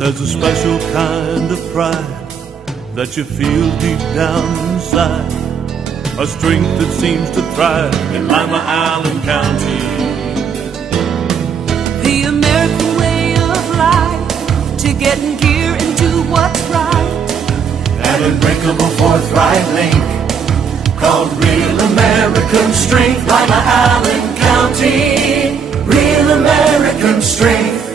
There's a special kind of pride that you feel deep down inside, a strength that seems to thrive in Lima, Allen County. The American way of life, to get in gear and do what's right. An unbreakable forthright link called Real American Strength. Lima, Allen County, Real American Strength.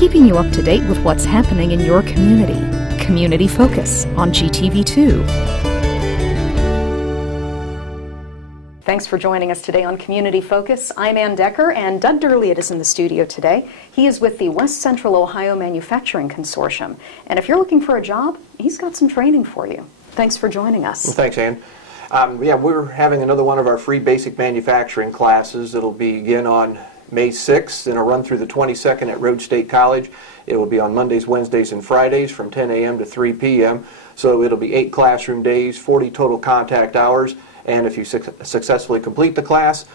Keeping you up to date with what's happening in your community. Community Focus on GTV2. Thanks for joining us today on Community Focus. I'm Ann Decker, and Doug Durliat is in the studio today. He is with the West Central Ohio Manufacturing Consortium. And if you're looking for a job, he's got some training for you. Thanks for joining us. Well, thanks, Ann. Yeah, we're having another one of our free basic manufacturing classes. It'll begin on May 6th, and it'll run through the 22nd at Rhodes State College. It will be on Mondays, Wednesdays, and Fridays from 10 a.m. to 3 p.m. So it'll be 8 classroom days, 40 total contact hours, and if you successfully complete the class,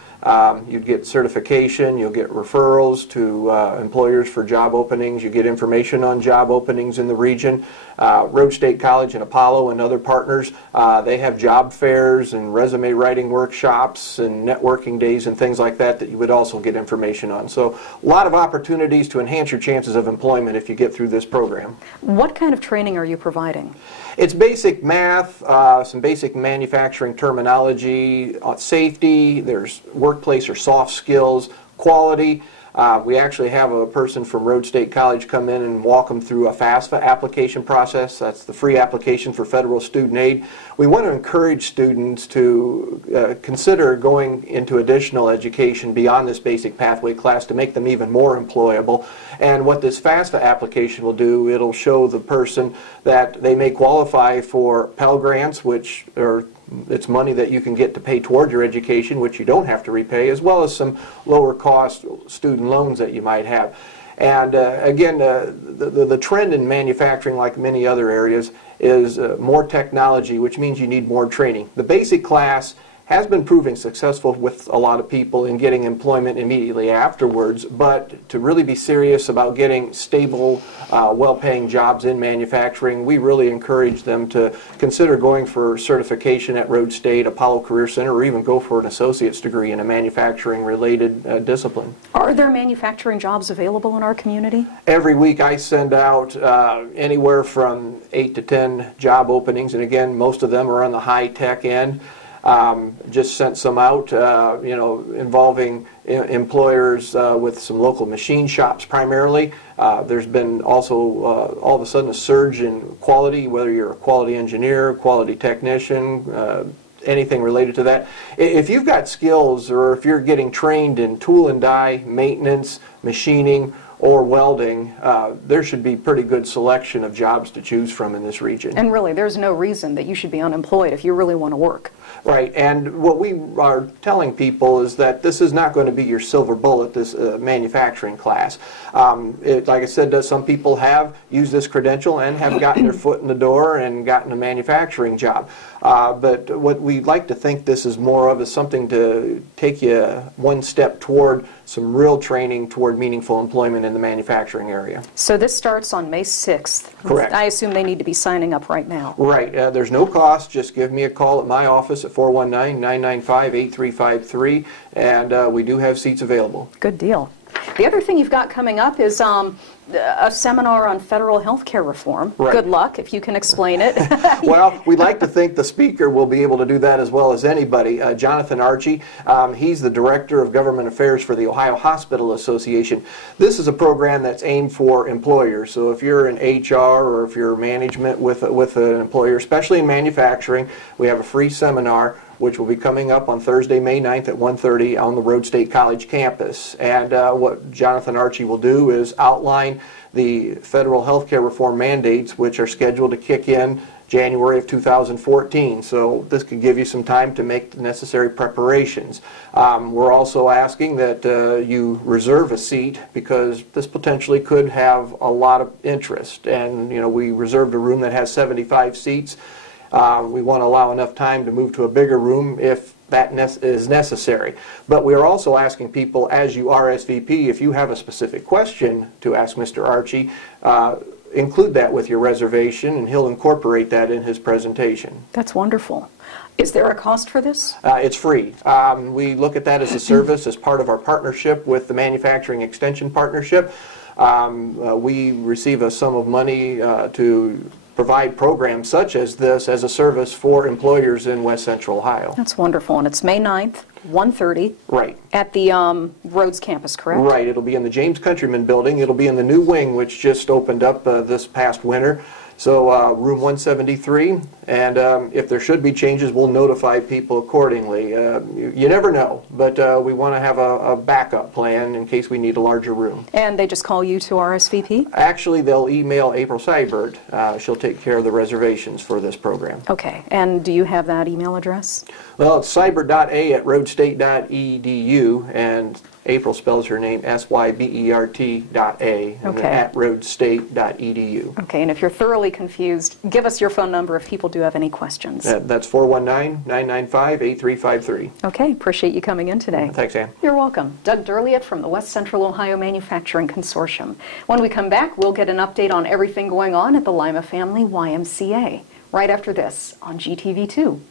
you'd get certification, you'll get referrals to employers for job openings, you get information on job openings in the region. Rhodes State College and Apollo and other partners, they have job fairs and resume writing workshops and networking days and things like that that you would also get information on. So a lot of opportunities to enhance your chances of employment if you get through this program. What kind of training are you providing? It's basic math, some basic manufacturing terminology, safety, there's workplace or soft skills, quality. We actually have a person from Rhodes State College come in and walk them through a FAFSA application process. That's the free application for federal student aid. We want to encourage students to consider going into additional education beyond this basic pathway class to make them even more employable. And what this FAFSA application will do, it'll show the person that they may qualify for Pell Grants, which are it's money that you can get to pay toward your education, which you don't have to repay, as well as some lower cost student loans that you might have. And again, the trend in manufacturing, like many other areas, is more technology, which means you need more training. The basic class has been proving successful with a lot of people in getting employment immediately afterwards, but to really be serious about getting stable, well-paying jobs in manufacturing, we really encourage them to consider going for certification at Rhodes State, Apollo Career Center, or even go for an associate's degree in a manufacturing-related discipline. Are there manufacturing jobs available in our community? Every week I send out anywhere from 8 to 10 job openings, and again, most of them are on the high-tech end. Just sent some out, involving employers with some local machine shops primarily. There's been also all of a sudden a surge in quality, whether you're a quality engineer, quality technician, anything related to that. If you've got skills or if you're getting trained in tool and die, maintenance, machining, or welding, there should be pretty good selection of jobs to choose from in this region. And really, there's no reason that you should be unemployed if you really want to work. Right, and what we are telling people is that this is not going to be your silver bullet, this manufacturing class. Like I said, some people have used this credential and have gotten their foot in the door and gotten a manufacturing job. But what we'd like to think this is more of is something to take you one step toward some real training toward meaningful employment in the manufacturing area. So this starts on May 6th. Correct. I assume they need to be signing up right now. Right. There's no cost. Just give me a call at my office at 419-995-8353, and we do have seats available. Good deal. The other thing you've got coming up is a seminar on federal health care reform. Right. Good luck if you can explain it. Well, we'd like to think the speaker will be able to do that as well as anybody. Jonathan Archie, he's the Director of Government Affairs for the Ohio Hospital Association. This is a program that's aimed for employers. So if you're in HR or if you're management with an employer, especially in manufacturing, we have a free seminar which will be coming up on Thursday, May 9th at 1:30 on the Rhodes State College campus. And what Jonathan Archie will do is outline the federal health care reform mandates, which are scheduled to kick in January of 2014. So this could give you some time to make the necessary preparations. We're also asking that you reserve a seat because this potentially could have a lot of interest. And we reserved a room that has 75 seats. We want to allow enough time to move to a bigger room if that is necessary. But we are also asking people, as you RSVP, if you have a specific question to ask Mr. Archie, include that with your reservation, and he'll incorporate that in his presentation. That's wonderful. Is there a cost for this? It's free. We look at that as a service as part of our partnership with the Manufacturing Extension Partnership. We receive a sum of money to provide programs such as this as a service for employers in West Central Ohio. That's wonderful. And it's May 9th, 1:30. Right. At the Rhodes campus, correct? Right. It'll be in the James Countryman building. It'll be in the new wing, which just opened up this past winter. So room 173, and if there should be changes, we'll notify people accordingly. You never know, but we want to have a backup plan in case we need a larger room. And they just call you to RSVP? Actually, they'll email April Seibert. She'll take care of the reservations for this program. Okay, and do you have that email address? Well, it's seibert.a@rhodesstate.edu, and April spells her name SYBERT.A, and then at rhodesstate.edu. Okay, and if you're thoroughly confused, give us your phone number if people do have any questions. That's 419-995-8353. Okay, appreciate you coming in today. Thanks, Ann. You're welcome. Doug Durliat from the West Central Ohio Manufacturing Consortium. When we come back, we'll get an update on everything going on at the Lima Family YMCA, right after this on GTV2.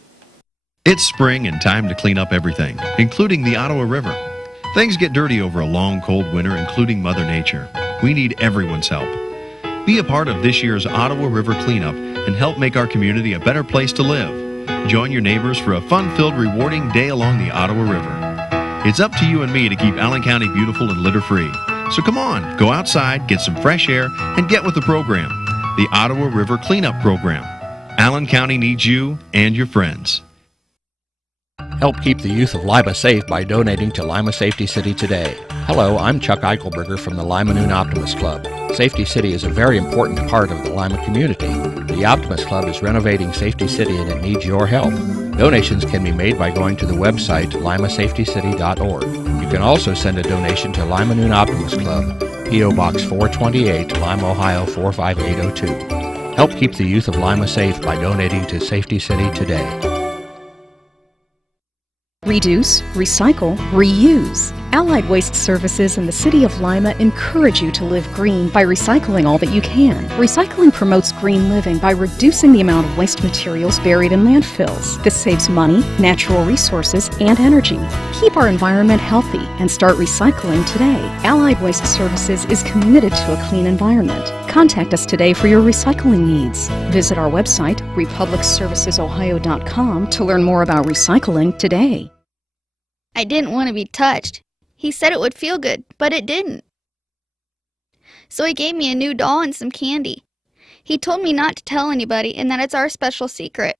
It's spring and time to clean up everything, including the Ottawa River. Things get dirty over a long, cold winter, including Mother Nature. We need everyone's help. Be a part of this year's Ottawa River cleanup and help make our community a better place to live. Join your neighbors for a fun-filled, rewarding day along the Ottawa River. It's up to you and me to keep Allen County beautiful and litter-free. So come on, go outside, get some fresh air, and get with the program, the Ottawa River Cleanup Program. Allen County needs you and your friends. Help keep the youth of Lima safe by donating to Lima Safety City today. Hello, I'm Chuck Eichelberger from the Lima Noon Optimist Club. Safety City is a very important part of the Lima community. The Optimist Club is renovating Safety City and it needs your help. Donations can be made by going to the website limasafetycity.org. You can also send a donation to Lima Noon Optimist Club, P.O. Box 428, Lima, Ohio 45802. Help keep the youth of Lima safe by donating to Safety City today. Reduce, recycle, reuse. Allied Waste Services and the City of Lima encourage you to live green by recycling all that you can. Recycling promotes green living by reducing the amount of waste materials buried in landfills. This saves money, natural resources, and energy. Keep our environment healthy and start recycling today. Allied Waste Services is committed to a clean environment. Contact us today for your recycling needs. Visit our website, republicservicesohio.com, to learn more about recycling today. I didn't want to be touched. He said it would feel good, but it didn't. So he gave me a new doll and some candy. He told me not to tell anybody and that it's our special secret.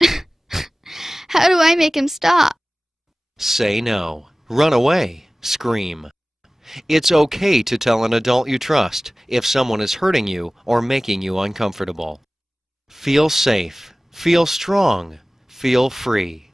How do I make him stop? Say no. Run away. Scream. It's okay to tell an adult you trust if someone is hurting you or making you uncomfortable. Feel safe. Feel strong. Feel free.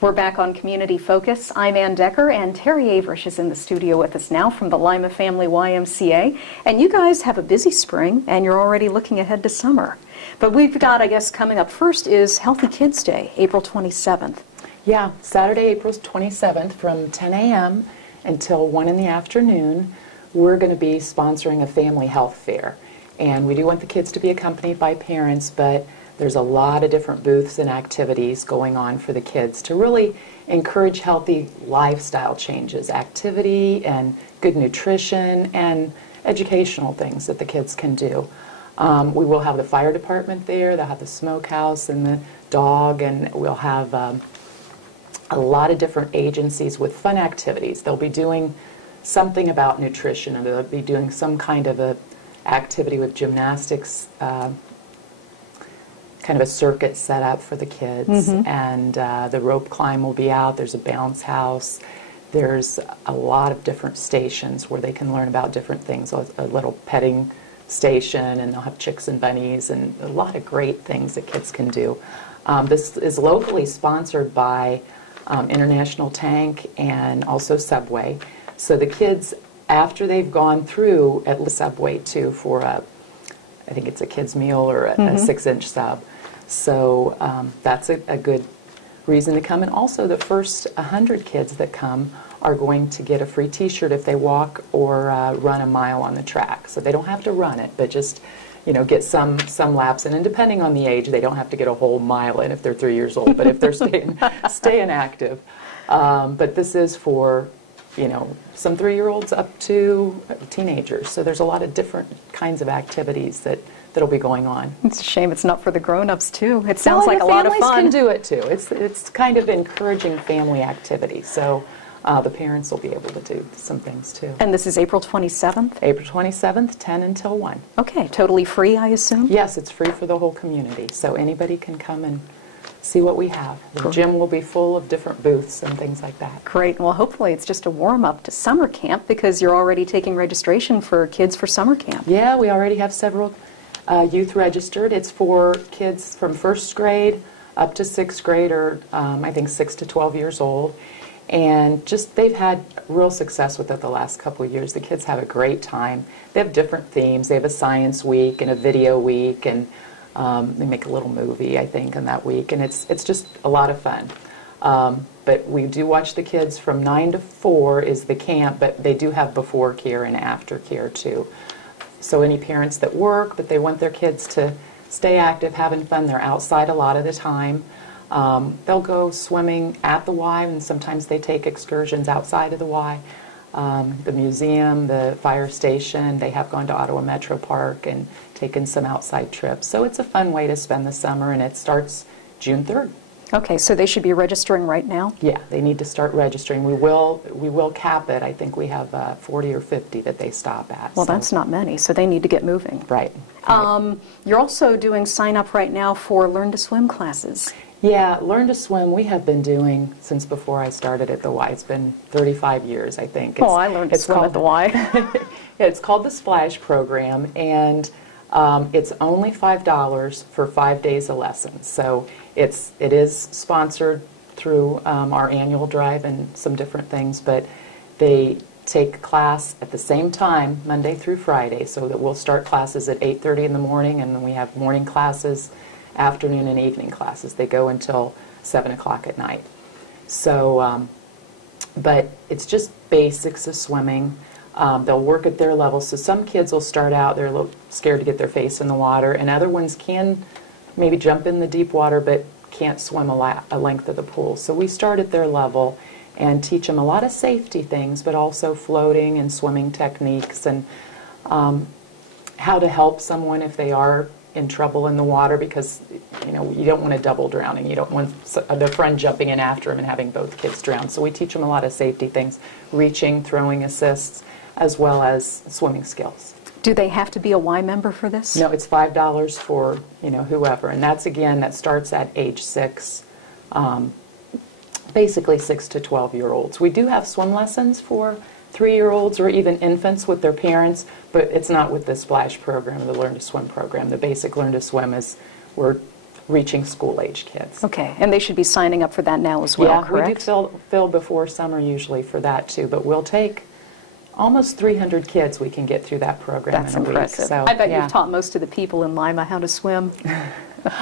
We're back on Community Focus. I'm Ann Decker, and Terri Averisch is in the studio with us now from the Lima Family YMCA. And you guys have a busy spring, and you're already looking ahead to summer. But we've got, I guess, coming up first is Healthy Kids Day, April 27th. Yeah, Saturday, April 27th from 10 a.m. until 1 in the afternoon, we're going to be sponsoring a family health fair. And we do want the kids to be accompanied by parents, but there's a lot of different booths and activities going on for the kids to really encourage healthy lifestyle changes, activity and good nutrition and educational things that the kids can do. We will have the fire department there, they'll have the smokehouse and the dog, and we'll have a lot of different agencies with fun activities. They'll be doing something about nutrition, and they'll be doing some kind of a activity with gymnastics, kind of a circuit set up for the kids, and the rope climb will be out. There's a bounce house. There's a lot of different stations where they can learn about different things, a little petting station, and they'll have chicks and bunnies and a lot of great things that kids can do. This is locally sponsored by International Tank and also Subway. So the kids, after they've gone through at Subway too for I think it's a kid's meal or a 6-inch sub. So that's a good reason to come. And also the first 100 kids that come are going to get a free t-shirt if they walk or run a mile on the track. So they don't have to run it, but just get some laps in. And depending on the age, they don't have to get a whole mile in if they're 3 years old, but if they're staying active. But this is for some 3-year-olds up to teenagers. So there's a lot of different kinds of activities that'll be going on. It's a shame it's not for the grown-ups too. It sounds like a lot of fun. Families can do it too. It's kind of encouraging family activity. So the parents will be able to do some things too. And this is April 27th? April 27th, 10 until 1. Okay, totally free, I assume? Yes, it's free for the whole community. So anybody can come and see what we have. The gym will be full of different booths and things like that. Great. Well, hopefully it's just a warm-up to summer camp, because you're already taking registration for kids for summer camp. Yeah, we already have several youth registered. It's for kids from 1st grade up to 6th grade, or I think 6 to 12 years old. And they've had real success with it the last couple of years. The kids have a great time. They have different themes. They have a science week and a video week, and they make a little movie, I think, in that week. And it's just a lot of fun. But we do watch the kids from 9 to 4 is the camp, but they do have before care and after care too. So any parents that work, but they want their kids to stay active, having fun, they're outside a lot of the time. They'll go swimming at the Y, and sometimes they take excursions outside of the Y. The museum, the fire station, they have gone to Ottawa Metro Park and taken some outside trips. So it's a fun way to spend the summer, and it starts June 3rd. Okay, so they should be registering right now? Yeah, they need to start registering. We will cap it. I think we have 40 or 50 that they stop at. Well, that's not many, so they need to get moving. Right. You're also doing sign-up right now for Learn to Swim classes. Yeah, Learn to Swim we have been doing since before I started at the Y. It's been 35 years, I think. I learned to swim at the Y. Yeah, it's called the Splash Program, and it's only $5 for 5 days of lessons. So it is sponsored through our annual drive and some different things, but they take class at the same time, Monday through Friday, so that we'll start classes at 8:30 in the morning, and then we have morning classes, afternoon and evening classes. They go until 7 o'clock at night. So, but it's just basics of swimming. They'll work at their level. So some kids will start out, they're a little scared to get their face in the water, and other ones can maybe jump in the deep water but can't swim a length of the pool. So we start at their level and teach them a lot of safety things, but also floating and swimming techniques, and how to help someone if they are in trouble in the water, because you don't want a double drowning. You don't want the friend jumping in after him and having both kids drown. So we teach them a lot of safety things, reaching, throwing assists, as well as swimming skills. Do they have to be a Y member for this? No, it's $5 for whoever, and that starts at age 6, basically 6 to 12-year-olds. We do have swim lessons for 3-year-olds or even infants with their parents, but it's not with the Splash program, the Learn to Swim program. The basic Learn to Swim is we're reaching school-age kids. Okay, and they should be signing up for that now as well, correct? Yeah, we do fill before summer usually for that too, but we'll take almost 300 kids we can get through that program in a week. That's impressive. So, I bet you've taught most of the people in Lima how to swim.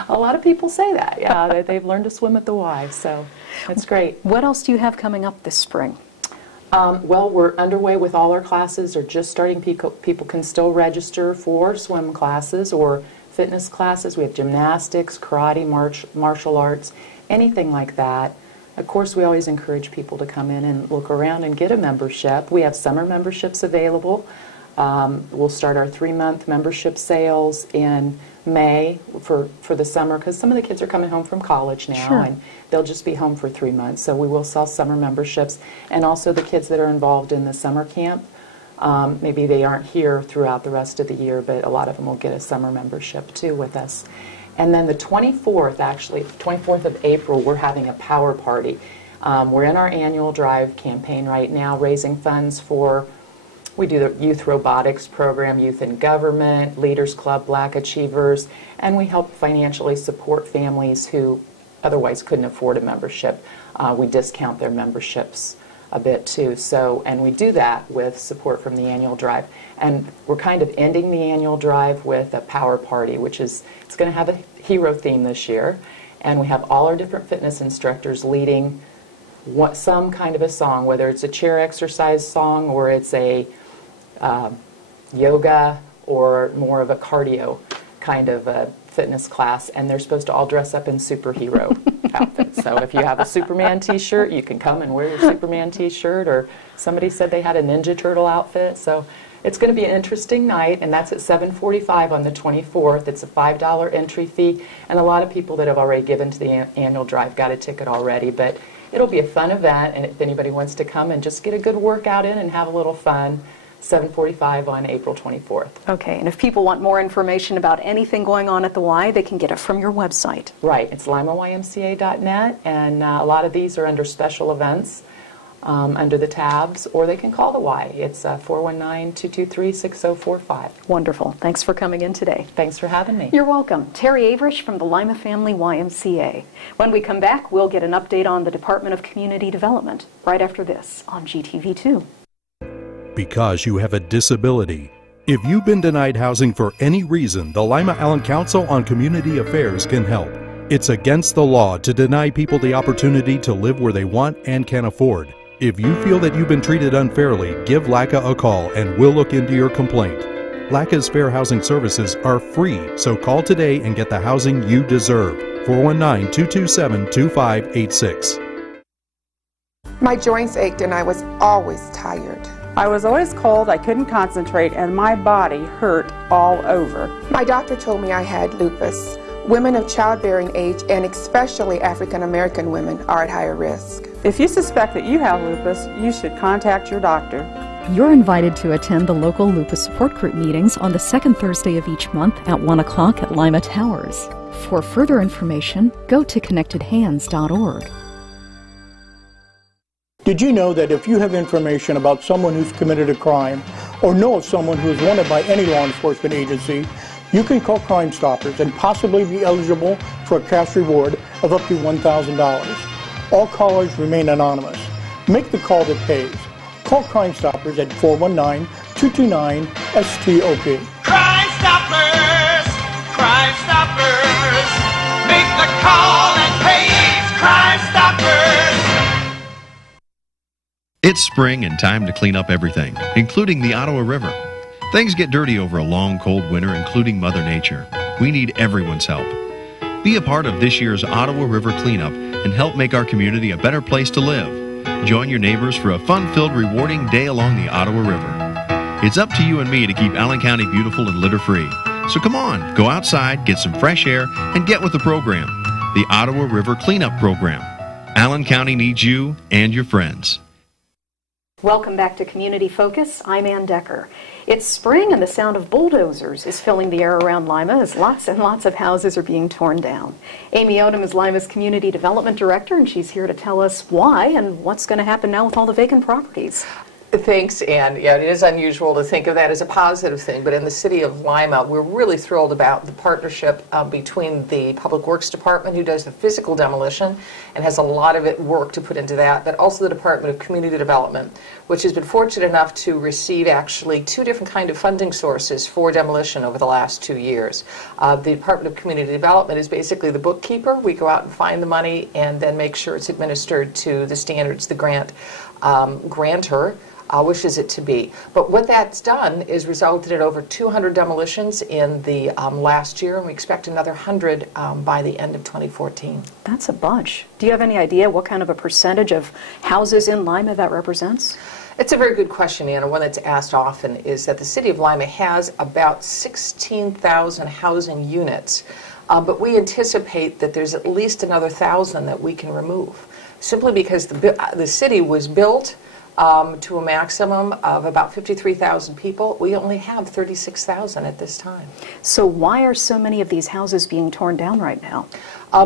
A lot of people say that, that they've learned to swim at the Y, so it's great. What else do you have coming up this spring? Well, we're underway with all our classes, or just starting. People can still register for swim classes or fitness classes. We have gymnastics, karate, martial arts, anything like that. Of course, we always encourage people to come in and look around and get a membership. We have summer memberships available. We'll start our 3-month membership sales in May for the summer, because some of the kids are coming home from college now, and they'll just be home for 3 months. So we will sell summer memberships, and also the kids that are involved in the summer camp. Maybe they aren't here throughout the rest of the year, but a lot of them will get a summer membership too with us. And then the 24th, actually, 24th of April, we're having a power party. We're in our annual drive campaign right now, raising funds for, we do the Youth Robotics Program, Youth in Government, Leaders Club, Black Achievers, and we help financially support families who otherwise couldn't afford a membership. We discount their memberships a bit too. So, and we do that with support from the annual drive. And we're kind of ending the annual drive with a power party, which is, it's going to have a hero theme this year. And we have all our different fitness instructors leading some kind of a song, whether it's a chair exercise song or it's a yoga or more of a cardio kind of a fitness class, and they're supposed to all dress up in superhero outfits. So if you have a Superman t-shirt, you can come and wear your Superman t-shirt, or somebody said they had a Ninja Turtle outfit. So it's going to be an interesting night, and that's at 7:45 on the 24th. It's a $5 entry fee, and a lot of people that have already given to the annual drive got a ticket already, but it'll be a fun event, and if anybody wants to come and just get a good workout in and have a little fun, 7:45 on April 24th. Okay, and if people want more information about anything going on at the Y, they can get it from your website. Right, it's limaymca.net, and a lot of these are under special events under the tabs, or they can call the Y. It's 419-223-6045. Wonderful. Thanks for coming in today. Thanks for having me. You're welcome. Terri Averisch from the Lima Family YMCA. When we come back, we'll get an update on the Department of Community Development right after this on GTV2. Because you have a disability. If you've been denied housing for any reason, the Lima-Allen Council on Community Affairs can help. It's against the law to deny people the opportunity to live where they want and can afford. If you feel that you've been treated unfairly, give LACA a call and we'll look into your complaint. LACA's fair housing services are free, so call today and get the housing you deserve. 419-227-2586. My joints ached and I was always tired. I was always cold, I couldn't concentrate, and my body hurt all over. My doctor told me I had lupus. Women of childbearing age, and especially African American women, are at higher risk. If you suspect that you have lupus, you should contact your doctor. You're invited to attend the local lupus support group meetings on the second Thursday of each month at 1 o'clock at Lima Towers. For further information, go to connectedhands.org. Did you know that if you have information about someone who's committed a crime or know of someone who is wanted by any law enforcement agency, you can call Crime Stoppers and possibly be eligible for a cash reward of up to $1,000. All callers remain anonymous. Make the call that pays. Call Crime Stoppers at 419-229-STOP. Crime Stoppers! Crime Stoppers! Make the call and pays! Crime Stoppers! It's spring and time to clean up everything, including the Ottawa River. Things get dirty over a long, cold winter, including Mother Nature. We need everyone's help. Be a part of this year's Ottawa River cleanup and help make our community a better place to live. Join your neighbors for a fun-filled, rewarding day along the Ottawa River. It's up to you and me to keep Allen County beautiful and litter-free. So come on, go outside, get some fresh air, and get with the program, the Ottawa River Cleanup Program. Allen County needs you and your friends. Welcome back to Community Focus. I'm Ann Decker. It's spring and the sound of bulldozers is filling the air around Lima as lots and lots of houses are being torn down. Amy Odum is Lima's Community Development Director, and she's here to tell us why and what's going to happen now with all the vacant properties. Thanks, Ann. Yeah, it is unusual to think of that as a positive thing, but in the city of Lima, we're really thrilled about the partnership between the Public Works Department, who does the physical demolition and has a lot of work to put into that, but also the Department of Community Development, which has been fortunate enough to receive actually 2 different kind of funding sources for demolition over the last 2 years. The Department of Community Development is basically the bookkeeper. We go out and find the money and then make sure it's administered to the standards the grantor wishes it to be. But what that's done is resulted in over 200 demolitions in the last year, and we expect another 100 by the end of 2014. That's a bunch. Do you have any idea what kind of a percentage of houses in Lima that represents? It's a very good question, Anna. One that's asked often is that the city of Lima has about 16,000 housing units, but we anticipate that there's at least another 1,000 that we can remove, simply because the city was built to a maximum of about 53,000 people. We only have 36,000 at this time. So why are so many of these houses being torn down right now?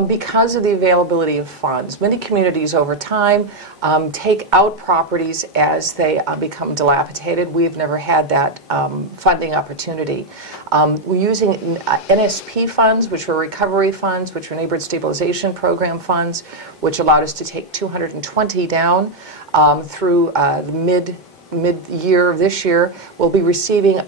Because of the availability of funds. Many communities over time take out properties as they become dilapidated. We've never had that funding opportunity. We're using NSP funds, which were recovery funds, which were Neighborhood Stabilization Program funds, which allowed us to take 220 down through the mid-year of this year. We'll be receiving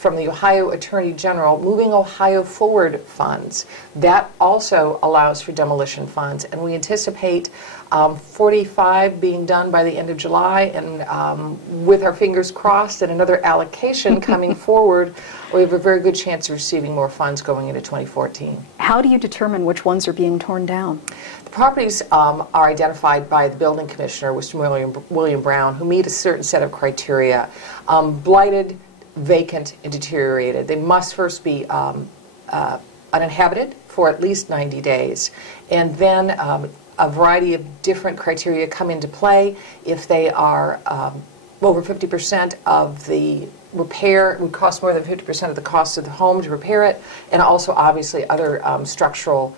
from the Ohio Attorney General, Moving Ohio Forward funds. That also allows for demolition funds, and we anticipate 45 being done by the end of July, and with our fingers crossed and another allocation coming forward, we have a very good chance of receiving more funds going into 2014. How do you determine which ones are being torn down? The properties are identified by the building commissioner, Mr. William Brown, who meet a certain set of criteria. Blighted, vacant, and deteriorated. They must first be uninhabited for at least 90 days. And then a variety of different criteria come into play. If they are over 50% of the repair, it would cost more than 50% of the cost of the home to repair it, and also obviously other structural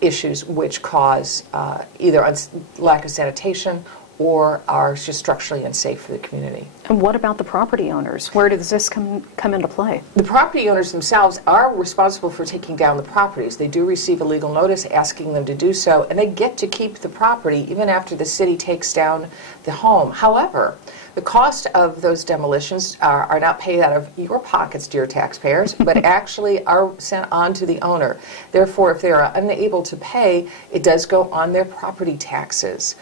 issues which cause either lack of sanitation or are just structurally unsafe for the community. And what about the property owners? Where does this come into play? The property owners themselves are responsible for taking down the properties. They do receive a legal notice asking them to do so, and they get to keep the property even after the city takes down the home. However, the cost of those demolitions are not paid out of your pockets, dear taxpayers, but actually are sent on to the owner. Therefore, if they are unable to pay, it does go on their property taxes.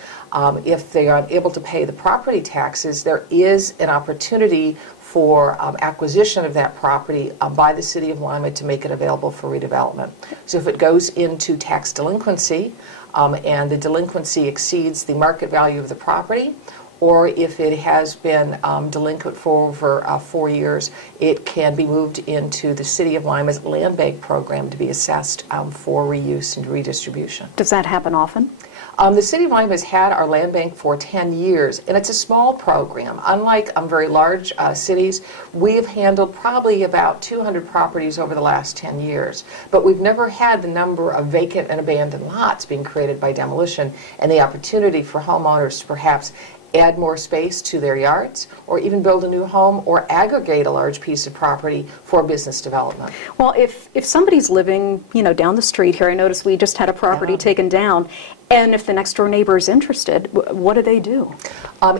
If they are unable to pay the property taxes, there is an opportunity for acquisition of that property by the City of Lima to make it available for redevelopment. So if it goes into tax delinquency and the delinquency exceeds the market value of the property, or if it has been delinquent for over 4 years, it can be moved into the City of Lima's land bank program to be assessed for reuse and redistribution. Does that happen often? The City of Lima has had our land bank for 10 years, and it's a small program. Unlike very large cities, we have handled probably about 200 properties over the last 10 years. But we've never had the number of vacant and abandoned lots being created by demolition and the opportunity for homeowners to perhaps add more space to their yards, or even build a new home, or aggregate a large piece of property for business development. Well, if somebody's living, down the street here, I noticed we just had a property taken down, and if the next door neighbor is interested, what do they do?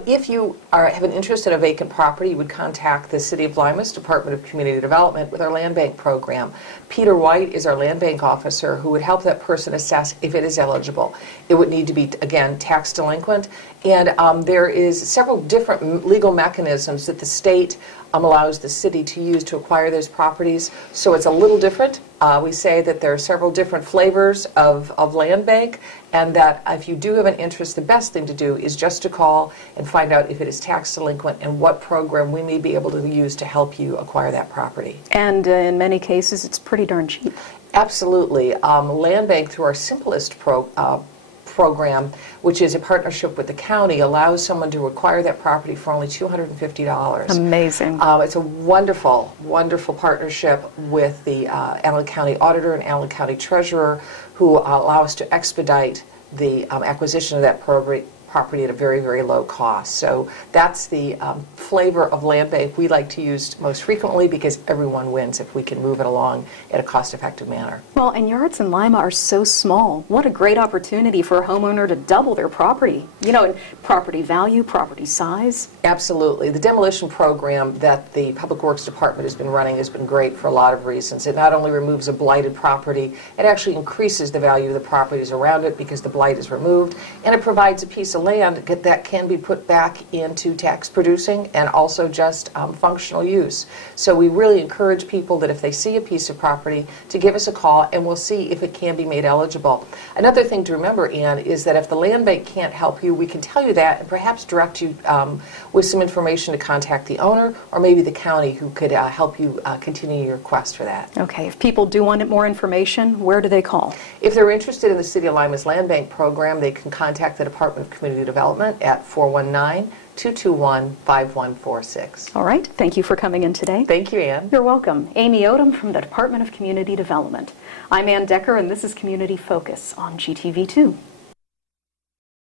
If you have an interest in a vacant property, you would contact the City of Lima's Department of Community Development with our land bank program. Peter White is our land bank officer who would help that person assess if it is eligible. It would need to be, again, tax delinquent, and there is several different legal mechanisms that the state allows the city to use to acquire those properties. So it's a little different. We say that there are several different flavors of land bank, and that if you do have an interest, the best thing to do is just to call and find out if it is tax delinquent and what program we may be able to use to help you acquire that property. And in many cases, it's pretty darn cheap. Absolutely. Land bank, through our simplest program, which is a partnership with the county, allows someone to acquire that property for only $250. Amazing. It's a wonderful, wonderful partnership with the Allen County Auditor and Allen County Treasurer, who allow us to expedite the acquisition of that property at a very, very low cost. So that's the flavor of land bank we like to use most frequently, because everyone wins if we can move it along in a cost-effective manner. Well, and yards in Lima are so small. What a great opportunity for a homeowner to double their property, in property value, property size. Absolutely. The demolition program that the Public Works Department has been running has been great for a lot of reasons. It not only removes a blighted property, it actually increases the value of the properties around it because the blight is removed, and it provides a piece of land that can be put back into tax producing and also just functional use. So we really encourage people that if they see a piece of property to give us a call, and we'll see if it can be made eligible. Another thing to remember, Ann, is that if the land bank can't help you, we can tell you that and perhaps direct you with some information to contact the owner or maybe the county, who could help you continue your quest for that. Okay, if people do want more information, where do they call? If they're interested in the City of Lima's land bank program, they can contact the Department of Community Community Development at 419-221-5146. All right. Thank you for coming in today. Thank you, Ann. You're welcome. Amy Odum from the Department of Community Development. I'm Ann Decker, and this is Community Focus on GTV2.